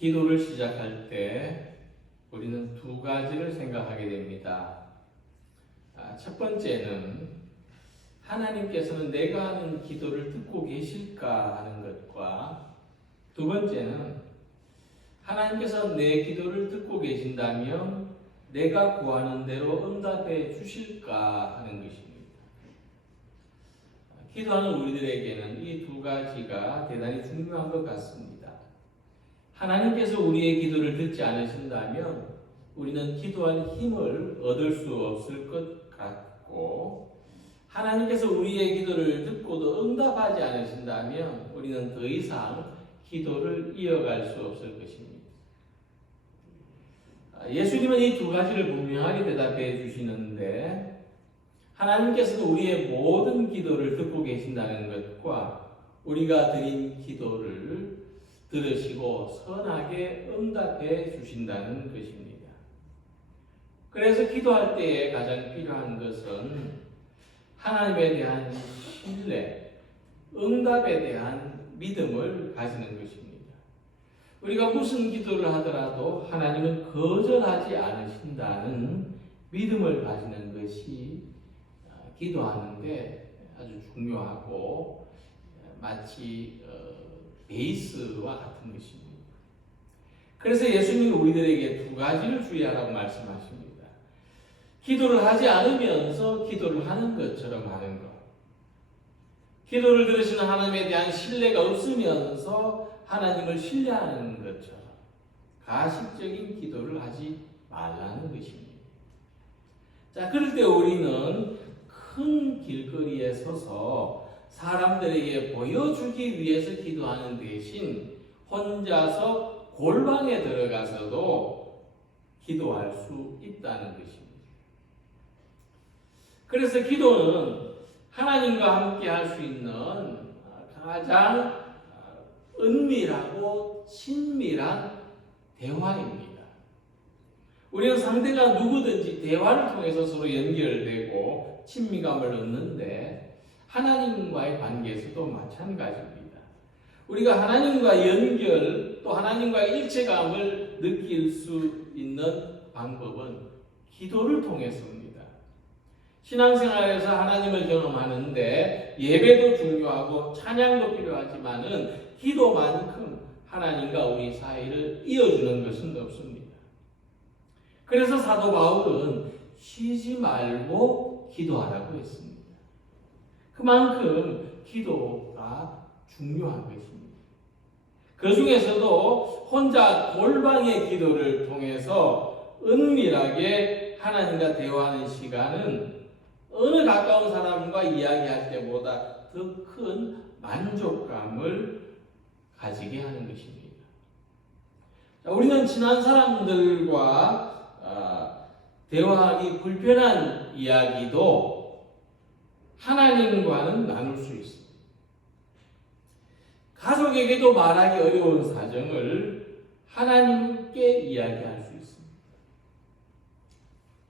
기도를 시작할 때 우리는 두 가지를 생각하게 됩니다. 첫 번째는 하나님께서는 내가 하는 기도를 듣고 계실까 하는 것과, 두 번째는 하나님께서 내 기도를 듣고 계신다면 내가 구하는 대로 응답해 주실까 하는 것입니다. 기도하는 우리들에게는 이 두 가지가 대단히 중요한 것 같습니다. 하나님께서 우리의 기도를 듣지 않으신다면 우리는 기도할 힘을 얻을 수 없을 것 같고, 하나님께서 우리의 기도를 듣고도 응답하지 않으신다면 우리는 더 이상 기도를 이어갈 수 없을 것입니다. 예수님은 이 두 가지를 분명하게 대답해 주시는데, 하나님께서는 우리의 모든 기도를 듣고 계신다는 것과 우리가 드린 기도를 들으시고 선하게 응답해 주신다는 것입니다. 그래서 기도할 때에 가장 필요한 것은 하나님에 대한 신뢰, 응답에 대한 믿음을 가지는 것입니다. 우리가 무슨 기도를 하더라도 하나님은 거절하지 않으신다는 믿음을 가지는 것이 기도하는데 아주 중요하고 마치 베이스와 같은 것입니다. 그래서 예수님이 우리들에게 두 가지를 주의하라고 말씀하십니다. 기도를 하지 않으면서 기도를 하는 것처럼 하는 것. 기도를 들으시는 하나님에 대한 신뢰가 없으면서 하나님을 신뢰하는 것처럼 가식적인 기도를 하지 말라는 것입니다. 자, 그럴 때 우리는 큰 길거리에 서서 사람들에게 보여주기 위해서 기도하는 대신 혼자서 골방에 들어가서도 기도할 수 있다는 것입니다. 그래서 기도는 하나님과 함께 할 수 있는 가장 은밀하고 친밀한 대화입니다. 우리는 상대가 누구든지 대화를 통해서 서로 연결되고 친밀감을 얻는데 하나님과의 관계에서도 마찬가지입니다. 우리가 하나님과 연결, 또 하나님과의 일체감을 느낄 수 있는 방법은 기도를 통해서입니다. 신앙생활에서 하나님을 경험하는데 예배도 중요하고 찬양도 필요하지만은 기도만큼 하나님과 우리 사이를 이어주는 것은 없습니다. 그래서 사도 바울은 쉬지 말고 기도하라고 했습니다. 그만큼 기도가 중요한 것입니다. 그 중에서도 혼자 골방의 기도를 통해서 은밀하게 하나님과 대화하는 시간은 어느 가까운 사람과 이야기할 때보다 더 큰 만족감을 가지게 하는 것입니다. 자, 우리는 친한 사람들과 대화하기 불편한 이야기도 하나님과는 나눌 수 있습니다. 가족에게도 말하기 어려운 사정을 하나님께 이야기할 수 있습니다.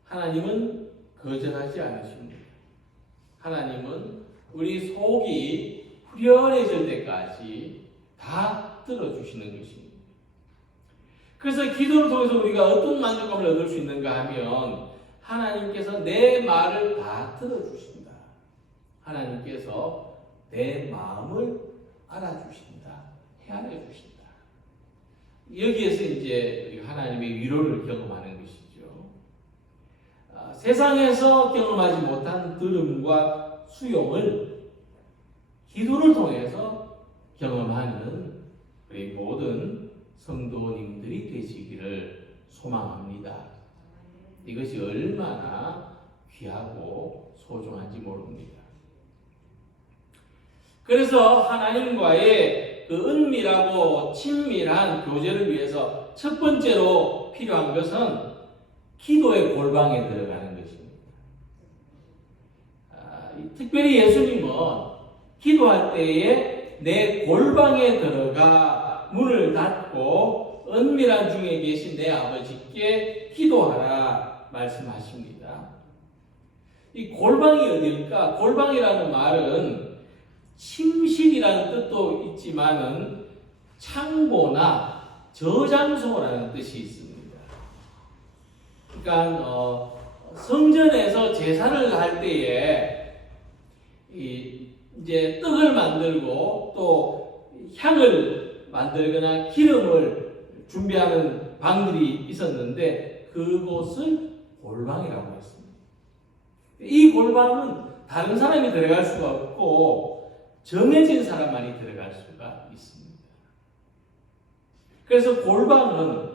하나님은 거절하지 않으십니다. 하나님은 우리 속이 후련해질 때까지 다 들어주시는 것입니다. 그래서 기도를 통해서 우리가 어떤 만족감을 얻을 수 있는가 하면 하나님께서 내 말을 다 들어주신다. 하나님께서 내 마음을 알아주신다. 헤아려 주신다. 여기에서 이제 하나님의 위로를 경험하는 것이죠. 세상에서 경험하지 못한 들음과 수용을 기도를 통해서 경험하는 우리 모든 성도님들이 되시기를 소망합니다. 이것이 얼마나 귀하고 소중한지 모릅니다. 그래서 하나님과의 그 은밀하고 친밀한 교제를 위해서 첫 번째로 필요한 것은 기도의 골방에 들어가는 것입니다. 특별히 예수님은 기도할 때에 내 골방에 들어가 문을 닫고 은밀한 중에 계신 내 아버지께 기도하라 말씀하십니다. 이 골방이 어디일까? 골방이라는 말은 침실이라는 뜻도 있지만은 창고나 저장소라는 뜻이 있습니다. 그러니까 성전에서 제사를 할 때에 이제 떡을 만들고 또 향을 만들거나 기름을 준비하는 방들이 있었는데 그곳을 골방이라고 했습니다. 이 골방은 다른 사람이 들어갈 수가 없고 정해진 사람만이 들어갈 수가 있습니다. 그래서 골방은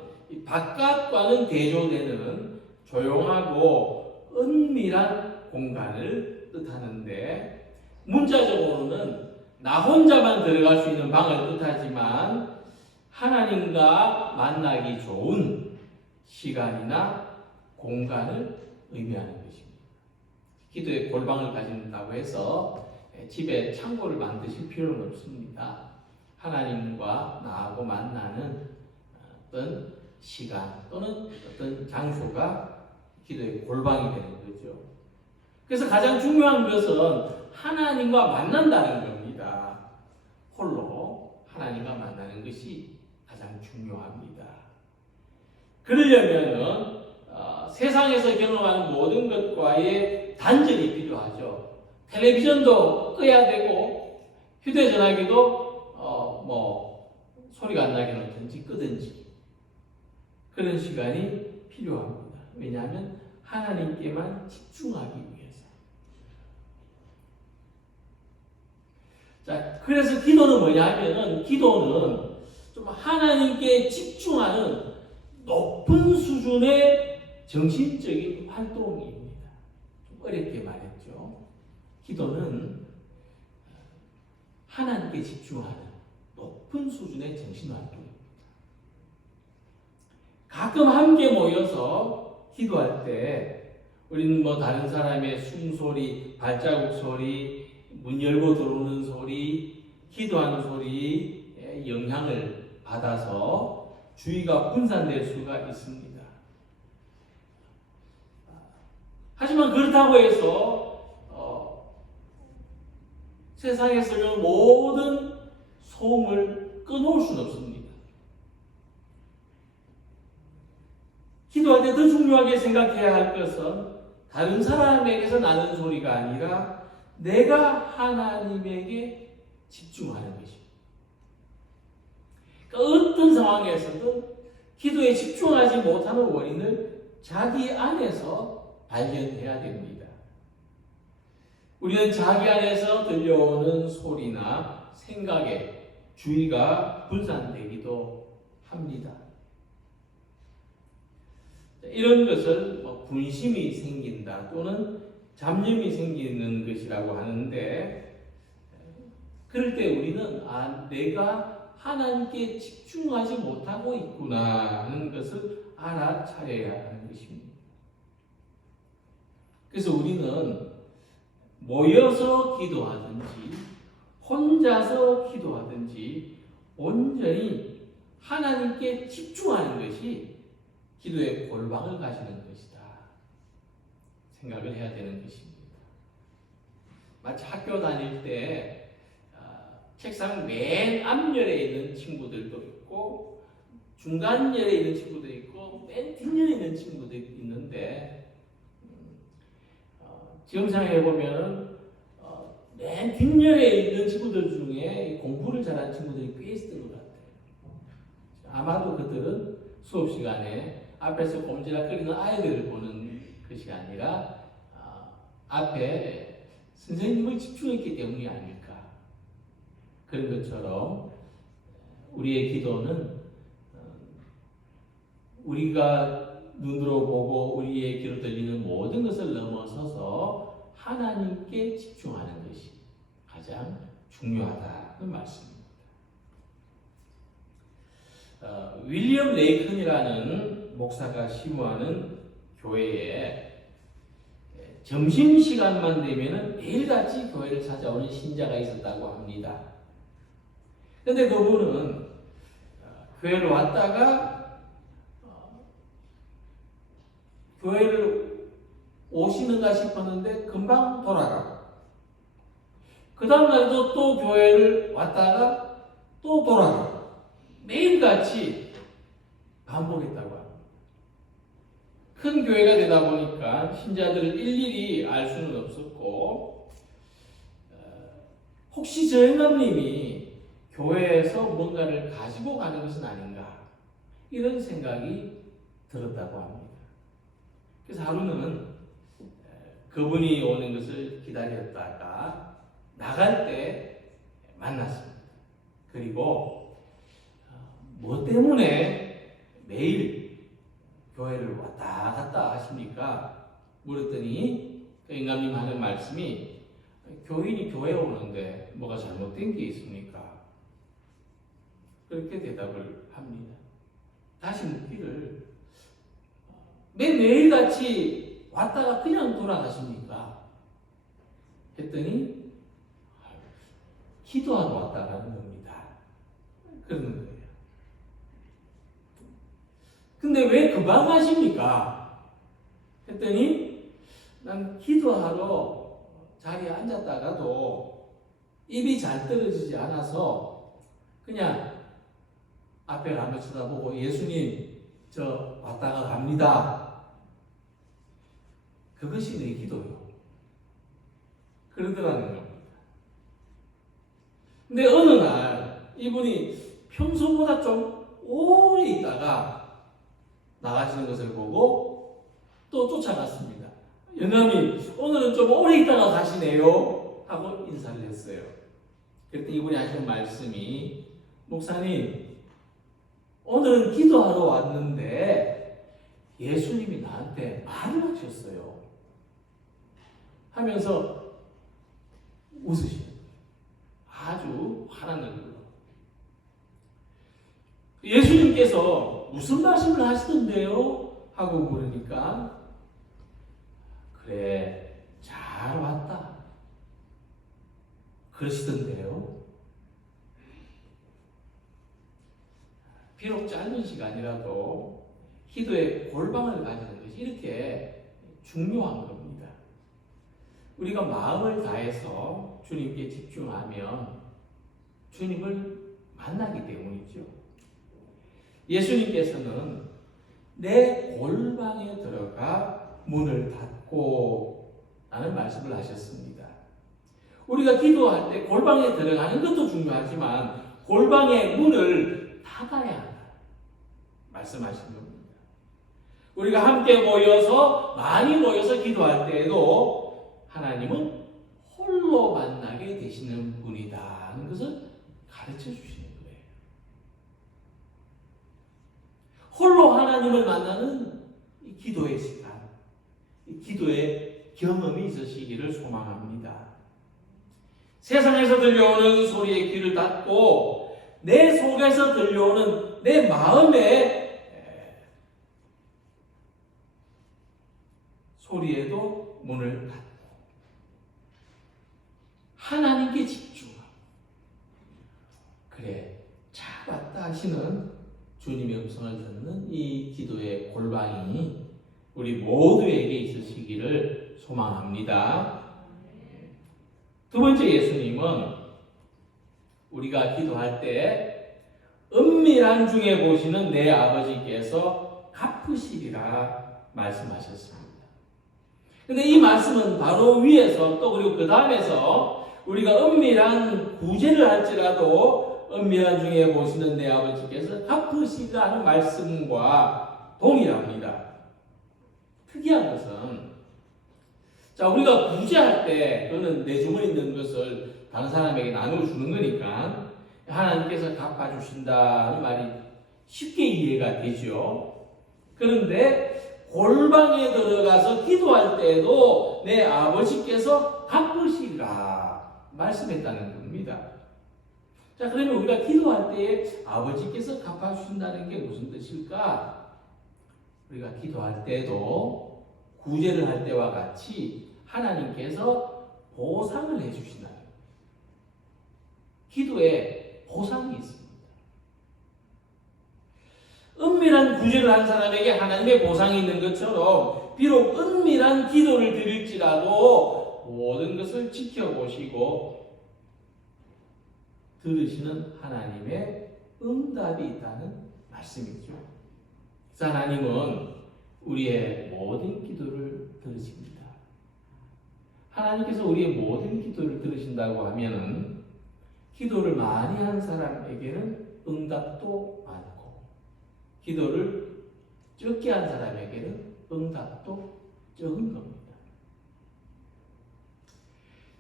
바깥과는 대조되는 조용하고 은밀한 공간을 뜻하는데 문자적으로는 나 혼자만 들어갈 수 있는 방을 뜻하지만 하나님과 만나기 좋은 시간이나 공간을 의미하는 것입니다. 기도의 골방을 가진다고 해서 집에 창고를 만드실 필요는 없습니다. 하나님과 나하고 만나는 어떤 시간 또는 어떤 장소가 기도의 골방이 되는 거죠. 그래서 가장 중요한 것은 하나님과 만난다는 겁니다. 홀로 하나님과 만나는 것이 가장 중요합니다. 그러려면은 세상에서 경험하는 모든 것과의 단절이 필요하죠. 텔레비전도 꺼야 되고 휴대전화기도 소리가 안 나게 놓든지 끄든지 그런 시간이 필요합니다. 왜냐하면 하나님께만 집중하기 위해서. 자, 그래서 기도는 뭐냐면은 기도는 좀 하나님께 집중하는 높은 수준의 정신적인 활동입니다. 좀 어렵게 말했죠. 기도는 하나님께 집중하는 높은 수준의 정신활동입니다. 가끔 함께 모여서 기도할 때 우리는 다른 사람의 숨소리, 발자국 소리, 문 열고 들어오는 소리, 기도하는 소리에 영향을 받아서 주의가 분산될 수가 있습니다. 하지만 그렇다고 해서 세상에서 모든 소음을 끊어올 수는 없습니다. 기도할 때 더 중요하게 생각해야 할 것은 다른 사람에게서 나는 소리가 아니라 내가 하나님에게 집중하는 것입니다. 그러니까 어떤 상황에서도 기도에 집중하지 못하는 원인을 자기 안에서 발견해야 됩니다. 우리는 자기 안에서 들려오는 소리나 생각에 주의가 분산되기도 합니다. 이런 것을 분심이 생긴다 또는 잡념이 생기는 것이라고 하는데 그럴 때 우리는 내가 하나님께 집중하지 못하고 있구나 하는 것을 알아차려야 하는 것입니다. 그래서 우리는 모여서 기도하든지 혼자서 기도하든지 온전히 하나님께 집중하는 것이 기도의 골방을 가시는 것이다 생각을 해야 되는 것입니다. 마치 학교 다닐 때 책상 맨 앞열에 있는 친구들도 있고 중간열에 있는 친구도 있고 맨 뒷열에 있는 친구도 있는데 지금 생각해 보면 맨 뒷열에 있는 친구들 중에 공부를 잘하는 친구들이 꽤 있었던 것 같아요. 아마도 그들은 수업 시간에 앞에서 꼼지락거리는 아이들을 보는 것이 아니라 앞에 선생님을 집중했기 때문이 아닐까. 그런 것처럼 우리의 기도는 우리가 눈으로 보고 우리의 귀로 들리는 모든 것을 넘어서서 하나님께 집중하는 것이 가장 중요하다는 말씀입니다. 윌리엄 레이컨이라는 목사가 시무하는 교회에 점심시간만 되면 매일같이 교회를 찾아오는 신자가 있었다고 합니다. 그런데 그분은 교회를 왔다가 교회를 오시는가 싶었는데 금방 돌아가고 그 다음날에도 또 교회를 왔다가 또 돌아가고 매일같이 반복했다고 합니다. 큰 교회가 되다 보니까 신자들을 일일이 알 수는 없었고, 혹시 저 영감님이 교회에서 뭔가를 가지고 가는 것은 아닌가, 이런 생각이 들었다고 합니다. 그래서 하루는 그분이 오는 것을 기다렸다가 나갈 때 만났습니다. 그리고 뭐 때문에 매일 교회를 왔다 갔다 하십니까? 물었더니 그 임감님 하는 말씀이, 교인이 교회 오는데 뭐가 잘못된 게 있습니까? 그렇게 대답을 합니다. 다시 묻기를, 매일같이 왔다가 그냥 돌아가십니까? 했더니 기도하러 왔다라는 겁니다. 그러는 거예요. 근데 왜 금방 가십니까? 했더니 난 기도하러 자리에 앉았다가도 입이 잘 떨어지지 않아서 그냥 앞에 한번 쳐다보고, 예수님 저 왔다가 갑니다, 그것이 내 기도요, 그러더라는 겁니다. 근데 어느 날 이분이 평소보다 좀 오래 있다가 나가시는 것을 보고 또 쫓아갔습니다. 영감님 오늘은 좀 오래 있다가 가시네요 하고 인사를 했어요. 그랬더니 이분이 하시는 말씀이, 목사님 오늘은 기도하러 왔는데 예수님이 나한테 말을 하셨어요 하면서 웃으시는 거예요. 아주 화난 얼굴로. 예수님께서 무슨 말씀을 하시던데요? 하고 물으니까, 그래 잘 왔다 그러시던데요. 비록 짧은 시간이라도 기도의 골방을 가지는 것이 이렇게 중요한 겁니다. 우리가 마음을 다해서 주님께 집중하면 주님을 만나기 때문이죠. 예수님께서는 내 골방에 들어가 문을 닫고 라는 말씀을 하셨습니다. 우리가 기도할 때 골방에 들어가는 것도 중요하지만 골방의 문을 닫아야 한다 말씀하신 겁니다. 우리가 함께 모여서, 많이 모여서 기도할 때에도 하나님은 홀로 만나게 되시는 분이다 하는 것을 가르쳐 주시는 거예요. 홀로 하나님을 만나는 이 기도의 시간, 이 기도의 경험이 있으시기를 소망합니다. 세상에서 들려오는 소리에 귀를 닫고 내 속에서 들려오는 내 마음의 소리에도 문을 닫고 하나님께 집중하고, 그래 잘 왔다 하시는 주님의 음성을 듣는 이 기도의 골방이 우리 모두에게 있으시기를 소망합니다. 두 번째, 예수님은 우리가 기도할 때 은밀한 중에 보시는 내 아버지께서 갚으시리라 말씀하셨습니다. 근데 이 말씀은 바로 위에서 또 그리고 그 다음에서 우리가 은밀한 구제를 할지라도 은밀한 중에 보시는 내 아버지께서 갚으시라는 말씀과 동일합니다. 특이한 것은, 자, 우리가 구제할 때 그거는 내 주머니에 있는 것을 다른 사람에게 나눠주는 거니까 하나님께서 갚아주신다는 말이 쉽게 이해가 되죠. 그런데 골방에 들어가서 기도할 때도 내 아버지께서 갚으시리라 말씀했다는 겁니다. 자, 그러면 우리가 기도할 때에 아버지께서 갚아주신다는 게 무슨 뜻일까? 우리가 기도할 때도 구제를 할 때와 같이 하나님께서 보상을 해주신다는 거예요. 기도에 보상이 있습니다. 은밀한 구제를 한 사람에게 하나님의 보상이 있는 것처럼 비록 은밀한 기도를 드릴지라도 모든 것을 지켜보시고 들으시는 하나님의 응답이 있다는 말씀이죠. 그래서 하나님은 우리의 모든 기도를 들으십니다. 하나님께서 우리의 모든 기도를 들으신다고 하면은 기도를 많이 한 사람에게는 응답도 많고 기도를 적게 한 사람에게는 응답도 적은 겁니다.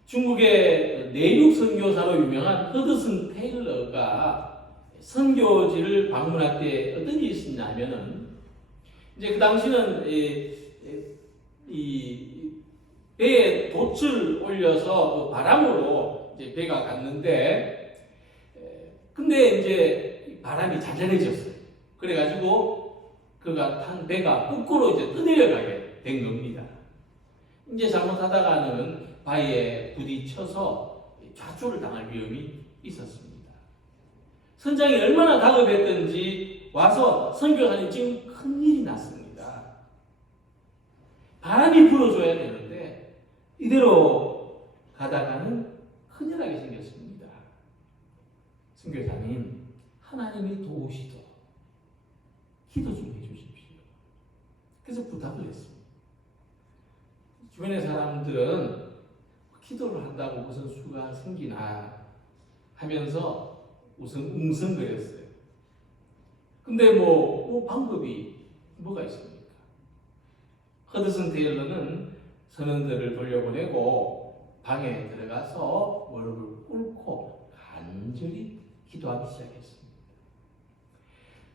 중국의 내륙 선교사로 유명한 허드슨 테일러가 선교지를 방문할 때 어떤 일이 있었냐면은 이제 그 당시는 이 배에 돛을 올려서 그 바람으로 이제 배가 갔는데 근데 이제 바람이 잔잔해졌어요. 그래가지고 그가 탄 배가 거꾸로 이제 떠내려가게 된 겁니다. 이제 잘못하다가는 바위에 부딪혀서 좌초를 당할 위험이 있었습니다. 선장이 얼마나 다급했던지 와서 선교사님 지금 큰일이 났습니다. 바람이 불어줘야 되는데 이대로 가다가는 큰일 나게 생겼습니다. 선교사님 하나님이 도우시도록 기도 좀 해주십시오. 그래서 부탁을 했습니다. 주변의 사람들은 기도를 한다고 무슨 수가 생기나 하면서 우선 웅성거렸어요. 근데 뭐 방법이 뭐가 있습니까? 허드슨 테일러는 선원들을 돌려보내고 방에 들어가서 무릎을 꿇고 간절히 기도하기 시작했습니다.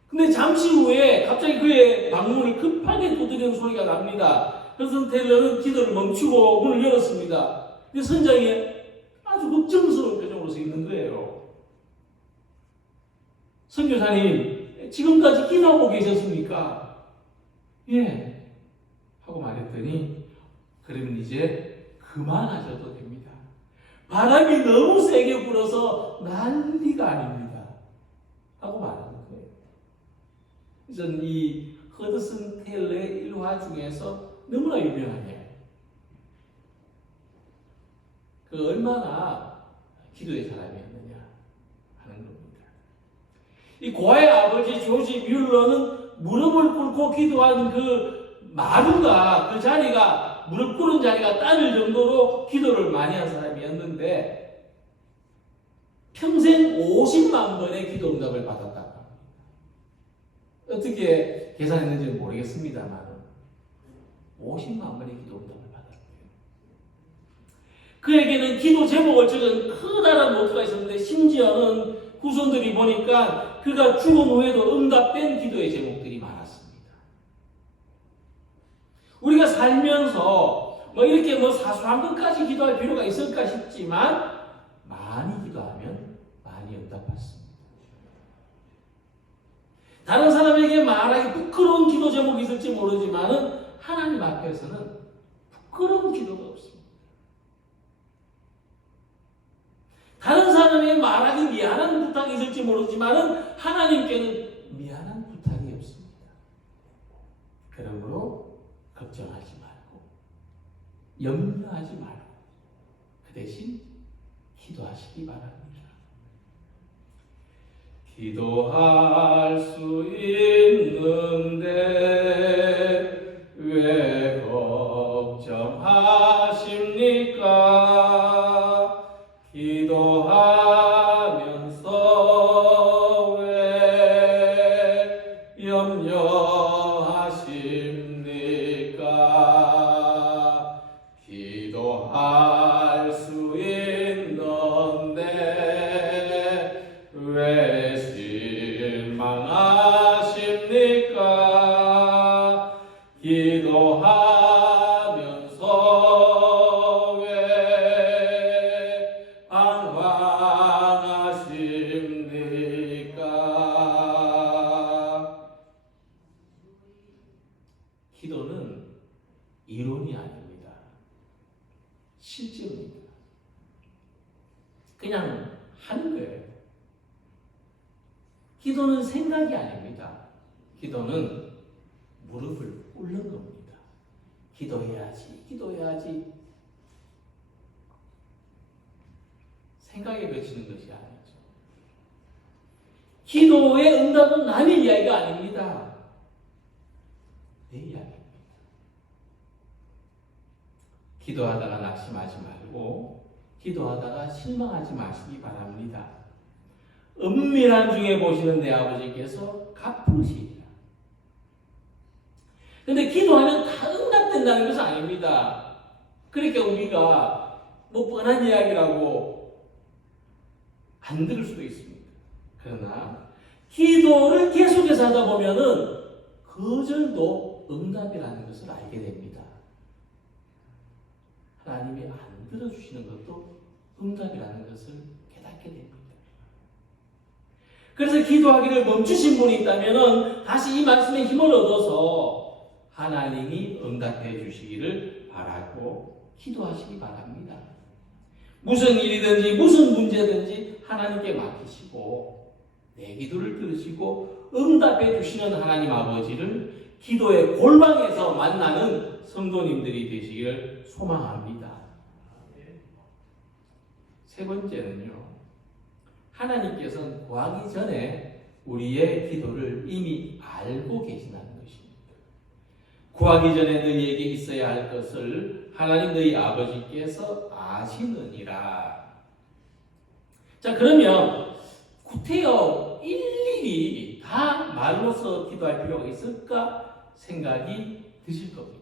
근데 잠시 후에 갑자기 그의 방문을 급하게 두드리는 소리가 납니다. 허드슨 테일러는 기도를 멈추고 문을 열었습니다. 근데 선장이 아주 걱정스러운 표정으로 서 있는 거예요. 선교사님, 지금까지 기도하고 계셨습니까? 예. 하고 말했더니, 그러면 이제 그만하셔도 됩니다. 바람이 너무 세게 불어서 난리가 아닙니다. 하고 말하는 거예요. 그래서 이 허드슨 테일러의 일화 중에서 너무나 유명하네요. 그 얼마나 기도의 사람이었느냐 하는 겁니다. 이 고아의 아버지 조지 뮬러는 무릎을 꿇고 기도하는 그 마루가 그 자리가 무릎 꿇은 자리가 따를 정도로 기도를 많이 한 사람이었는데 평생 50만 번의 기도 응답을 받았다고 합니다. 어떻게 계산했는지는 모르겠습니다만 50만 번의 기도 응답을 받았대요. 그에게는 기도 제목을 적은 커다란 노트가 있었는데 심지어는 후손들이 보니까 그가 죽은 후에도 응답된 기도의 제목들이 많았습니다. 우리가 살면서 이렇게 사소한 것까지 기도할 필요가 있을까 싶지만 많이 기도하면 많이 응답받습니다. 다른 사람에게 말하기 부끄러운 기도 제목이 있을지 모르지만 하나님 앞에서는 부끄러운 기도가 없습니다. 다른 사람에게 말하기 미안한 부탁이 있을지 모르지만 하나님께는 미안한 부탁이 없습니다. 그러므로 걱정하지 말고 염려하지 말고 그 대신 기도하시기 바랍니다. 기도할 수 있는데 왜 걱정하십니까? 기도하면서 왜 염려하십니까? 기도할 수 있는데 왜 실망하십니까? 기도하면서 왜 방황하십니까? 기도는 이론이 아닙니다. 실제입니다. 그냥 하는 거예요. 기도는 생각이 아닙니다. 기도는 무릎을 꿇는 겁니다. 기도해야지, 기도해야지. 생각에 그치는 것이 아니죠. 기도의 응답은 남의 이야기가 아닙니다. 기도하다가 낙심하지 말고 기도하다가 실망하지 마시기 바랍니다. 은밀한 중에 보시는 내 아버지께서 갚으시리라. 근데 기도하면 다 응답된다는 것은 아닙니다. 그러니까 우리가 뭐 뻔한 이야기라고 안 들을 수도 있습니다. 그러나 기도를 계속해서 하다 보면은 거절도 응답이라는 것을 알게 됩니다. 하나님이 안 들어주시는 것도 응답이라는 것을 깨닫게 됩니다. 그래서 기도하기를 멈추신 분이 있다면 다시 이 말씀에 힘을 얻어서 하나님이 응답해 주시기를 바라고 기도하시기 바랍니다. 무슨 일이든지 무슨 문제든지 하나님께 맡기시고 내 기도를 들으시고 응답해 주시는 하나님 아버지를 기도의 골방에서 만나는 성도님들이 되시기를 소망합니다. 세 번째는요, 하나님께서는 구하기 전에 우리의 기도를 이미 알고 계신다는 것입니다. 구하기 전에 너희에게 있어야 할 것을 하나님 너희 아버지께서 아시느니라. 자, 그러면 구태여 일일이 다 말로써 기도할 필요가 있을까 생각이 드실 겁니다.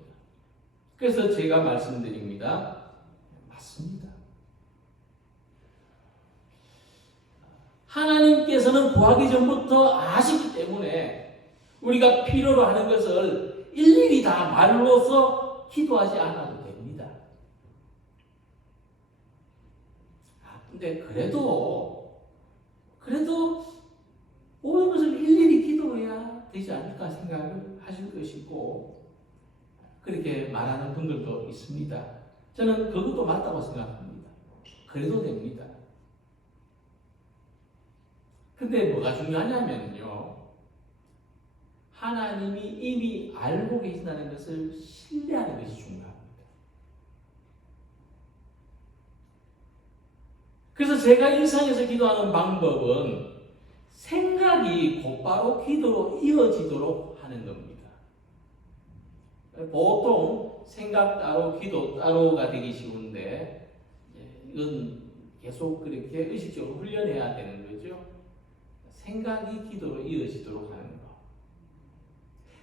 그래서 제가 말씀드립니다. 맞습니다. 하나님께서는 구하기 전부터 아시기 때문에 우리가 필요로 하는 것을 일일이 다 말로써 기도하지 않아도 됩니다. 근데 그래도 모든 것을 일일이 기도해야 되지 않을까 생각을 하실 것이고 그렇게 말하는 분들도 있습니다. 저는 그것도 맞다고 생각합니다. 그래도 됩니다. 근데 뭐가 중요하냐면요, 하나님이 이미 알고 계신다는 것을 신뢰하는 것이 중요합니다. 그래서 제가 일상에서 기도하는 방법은 생각이 곧바로 기도로 이어지도록 하는 겁니다. 보통 생각 따로 기도 따로가 되기 쉬운데 이건 계속 그렇게 의식적으로 훈련해야 되는 거죠. 생각이 기도로 이어지도록 하는 것.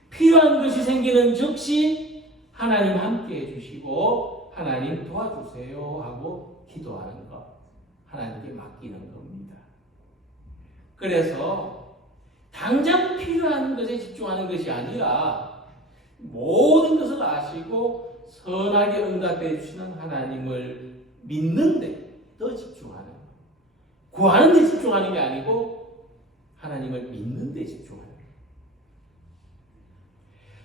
필요한 것이 생기는 즉시 하나님 함께 해주시고 하나님 도와주세요 하고 기도하는 것. 하나님께 맡기는 겁니다. 그래서 당장 필요한 것에 집중하는 것이 아니라 모든 것을 아시고 선하게 응답해 주시는 하나님을 믿는 데 더 집중하는 것. 구하는 데 집중하는 게 아니고 하나님을 믿는 데 집중하는 것.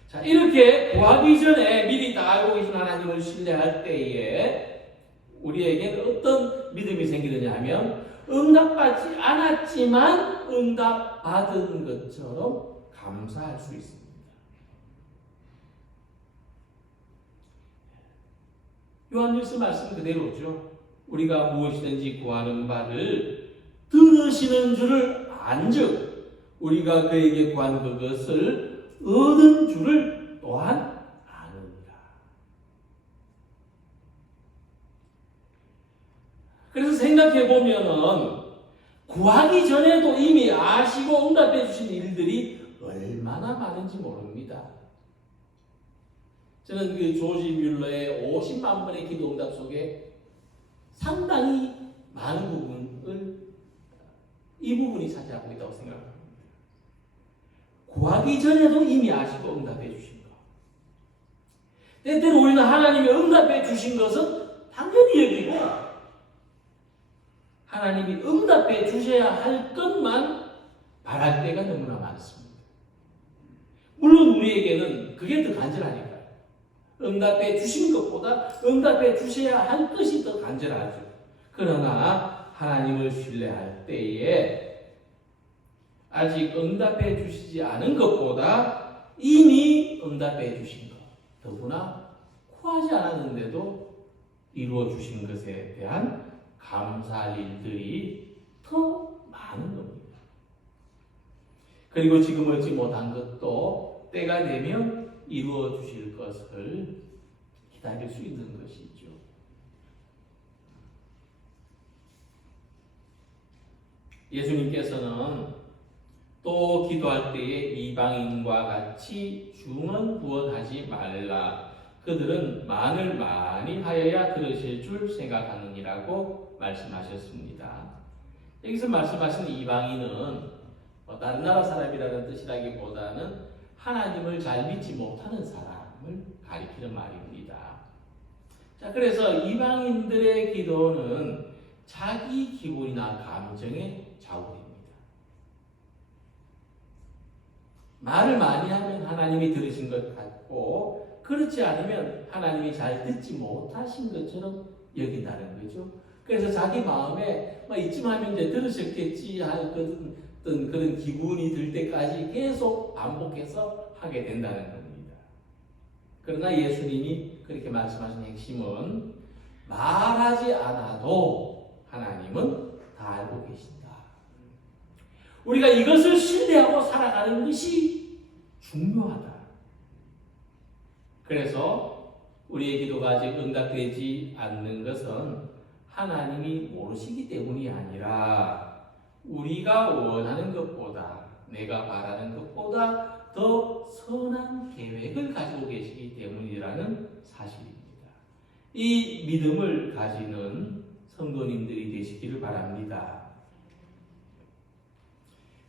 자, 이렇게 구하기 전에 미리 다 알고 계신 하나님을 신뢰할 때에 우리에게는 어떤 믿음이 생기느냐 하면 응답받지 않았지만 응답받은 것처럼 감사할 수 있습니다. 요한일서 말씀 그대로죠. 우리가 무엇이든지 구하는 바를 들으시는 줄을 안즉 우리가 그에게 구한 그것을 얻은 줄을 또한 아느니라. 그래서 생각해 보면은 구하기 전에도 이미 아시고 응답해 주신 일들이 얼마나 많은지 모릅니다. 저는 그 조지 뮬러의 50만 번의 기도 응답 속에 상당히 많은 부분을 이 부분이 차지하고 있다고 생각합니다. 구하기 전에도 이미 아시고 응답해 주신 것. 때때로 우리는 하나님이 응답해 주신 것은 당연히 여기고 하나님이 응답해 주셔야 할 것만 바랄 때가 너무나 많습니다. 물론 우리에게는 그게 더 간절하니까요. 응답해 주신 것보다 응답해 주셔야 할 것이 더 간절하죠. 그러나 하나님을 신뢰할 때에 아직 응답해 주시지 않은 것보다 이미 응답해 주신 것, 더구나 구하지 않았는데도 이루어 주신 것에 대한 감사할 일들이 더 많은 겁니다. 그리고 지금 얻지 못한 것도 때가 되면 이루어 주실 것을 기다릴 수 있는 것이죠. 예수님께서는 또 기도할 때에 이방인과 같이 중언부언하지 말라. 그들은 말을 많이 하여야 들으실 줄 생각하느니라고 말씀하셨습니다. 여기서 말씀하신 이방인은 다른 나라 사람이라는 뜻이라기보다는 하나님을 잘 믿지 못하는 사람을 가리키는 말입니다. 자, 그래서 이방인들의 기도는 자기 기분이나 감정에 좌우됩니다. 말을 많이 하면 하나님이 들으신 것 같고, 그렇지 않으면 하나님이 잘 듣지 못하신 것처럼 여긴다는 거죠. 그래서 자기 마음에 이쯤 하면 이제 들으셨겠지 하는 그런 기분이 들 때까지 계속 반복해서 하게 된다는 겁니다. 그러나 예수님이 그렇게 말씀하신 핵심은 말하지 않아도 하나님은 다 알고 계신다. 우리가 이것을 신뢰하고 살아가는 것이 중요하다. 그래서 우리의 기도가 아직 응답되지 않는 것은 하나님이 모르시기 때문이 아니라 우리가 원하는 것보다, 내가 바라는 것보다 더 선한 계획을 가지고 계시기 때문이라는 사실입니다. 이 믿음을 가지는 성도님들이 되시기를 바랍니다.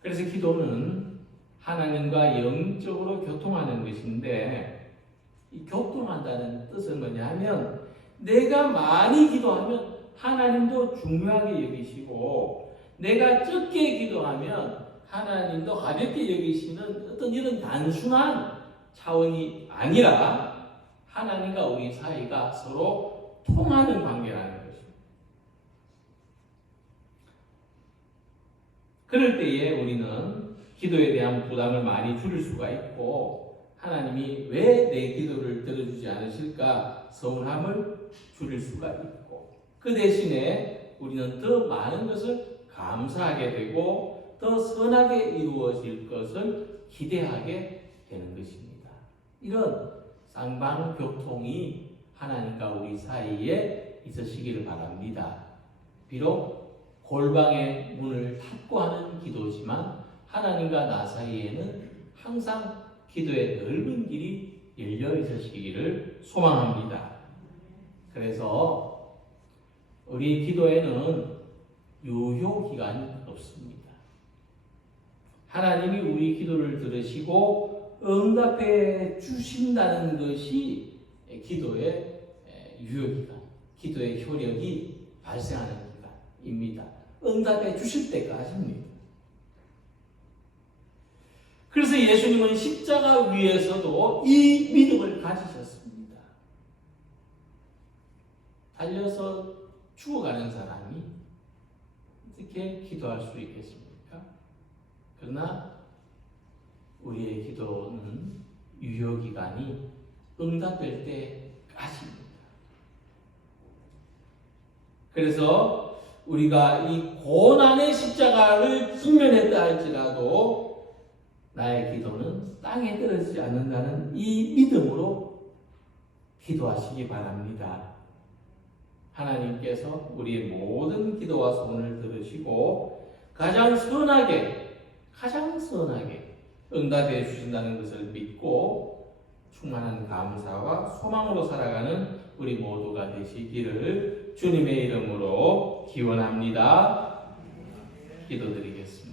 그래서 기도는 하나님과 영적으로 교통하는 것인데, 이 교통한다는 뜻은 뭐냐면 내가 많이 기도하면 하나님도 중요하게 여기시고, 내가 적게 기도하면 하나님도 가볍게 여기시는 어떤 이런 단순한 차원이 아니라 하나님과 우리 사이가 서로 통하는 관계라는 것입니다. 그럴 때에 우리는 기도에 대한 부담을 많이 줄일 수가 있고, 하나님이 왜 내 기도를 들어주지 않으실까 서운함을 줄일 수가 있고, 그 대신에 우리는 더 많은 것을 감사하게 되고 더 선하게 이루어질 것을 기대하게 되는 것입니다. 이런 쌍방교통이 하나님과 우리 사이에 있으시기를 바랍니다. 비록 골방의 문을 닫고 하는 기도지만 하나님과 나 사이에는 항상 기도의 넓은 길이 열려 있으시기를 소망합니다. 그래서 우리 기도에는 유효기간이 없습니다. 하나님이 우리 기도를 들으시고 응답해 주신다는 것이 기도의 유효기간, 기도의 효력이 발생하는 기간입니다. 응답해 주실 때까지입니다. 그래서 예수님은 십자가 위에서도 이 믿음을 가지셨습니다. 달려서 죽어가는 사람이 어떻게 기도할 수 있겠습니까? 그러나 우리의 기도는 유효기간이 응답될 때까지입니다. 그래서 우리가 이 고난의 십자가를 직면했다 할지라도 나의 기도는 땅에 떨어지지 않는다는 이 믿음으로 기도하시기 바랍니다. 하나님께서 우리의 모든 기도와 소원을 들으시고 가장 선하게 응답해 주신다는 것을 믿고 충만한 감사와 소망으로 살아가는 우리 모두가 되시기를 주님의 이름으로 기원합니다. 기도드리겠습니다.